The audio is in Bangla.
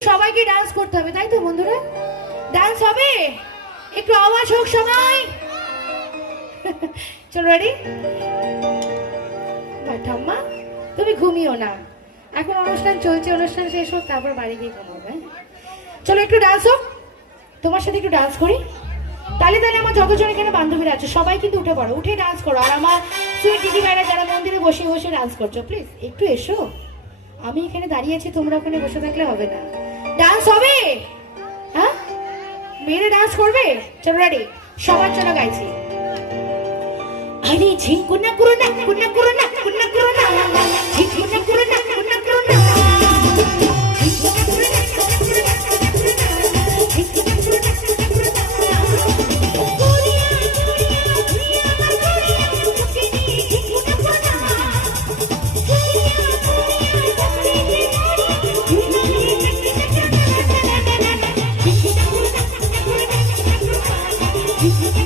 সবাইকে ডান্স করতে হবে, তাই তো বন্ধুরা? ডান্স হবে? একটু আওয়াজ হোক সবাই। চলো রেডি ঠাম্মা, তুমি ঘুমিও না। এখন অনুষ্ঠান চলছে, অনুষ্ঠান শেষ হোক, তারপর বাড়ি গিয়ে ঘুমাবে হ্যাঁ? চলো, একটু ডান্স হোক। তোমার সাথে একটু ডান্স করি। তাহলে তাহলে আমার যতজন এখানে বান্ধবীরা আছে, সবাই কিন্তু উঠে পড়ো। উঠে ডান্স করো। আর আমার সুইট দিদি ভাইরা যারা মন্দিরে বসে বসে ডান্স করছ প্লিজ একটু এসো। আমি এখানে দাঁড়িয়ে আছি, তোমরা ওখানে বসে থাকলে হবে না। ডান্স হবে? হ্যাঁ? মেয়েরা ডান্স করবে? চলো রেডি সবার জন্য গাইছি। আরে ঝিঙ্কুনা করো না কুনা করো না কুনা না ঝিঙ্কুনা Thank you.